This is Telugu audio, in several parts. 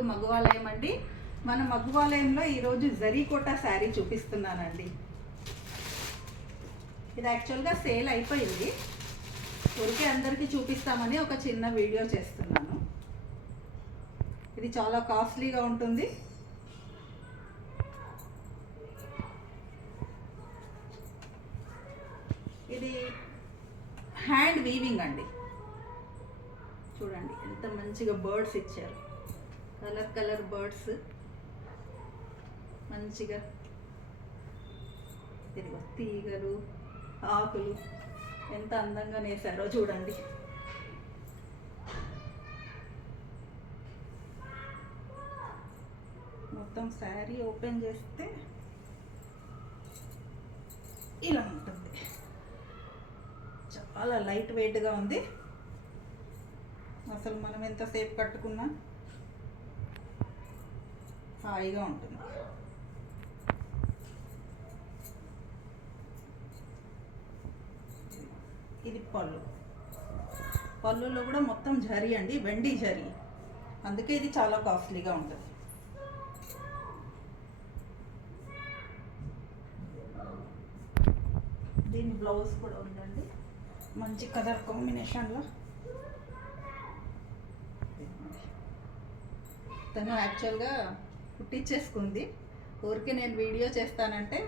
టు మగువాలయం అండి. మన మగువాలయంలో ఈరోజు జరీకోటా శారీ చూపిస్తున్నానండి. ఇది యాక్చువల్గా సేల్ అయిపోయింది, ఊరికే అందరికీ చూపిస్తామని ఒక చిన్న వీడియో చేస్తున్నాను. ఇది చాలా కాస్ట్లీగా ఉంటుంది. ఇది హ్యాండ్ వీవింగ్ అండి. చూడండి ఎంత మంచిగా బర్డ్స్ ఇచ్చారు, కలర్ కలర్ బర్డ్స్ మంచిగా. ఇదిగో తీగలు, ఆకులు ఎంత అందంగా నేసారో చూడండి. మొత్తం శారీ ఓపెన్ చేస్తే ఇలా ఉంటుంది. చాలా లైట్ వెయిట్గా ఉంది. అసలు మనం ఎంతసేపు కట్టుకున్నా హాయిగా ఉంటుంది. ఇది పళ్ళులో కూడా మొత్తం జరీ అండి, వెండి జరీ, అందుకే ఇది చాలా కాస్ట్లీగా ఉంటుంది. దీని బ్లౌజ్ కూడా ఉందండి, మంచి కలర్ కాంబినేషన్లో. తను యాక్చువల్గా కుట్టించేసుకుంది, ఊరికే నేను వీడియో చేస్తానంటే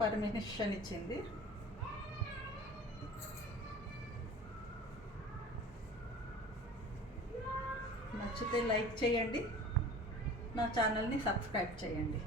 పర్మిషన్ ఇచ్చింది. నచ్చితే లైక్ చేయండి, నా ఛానల్ని సబ్స్క్రైబ్ చేయండి.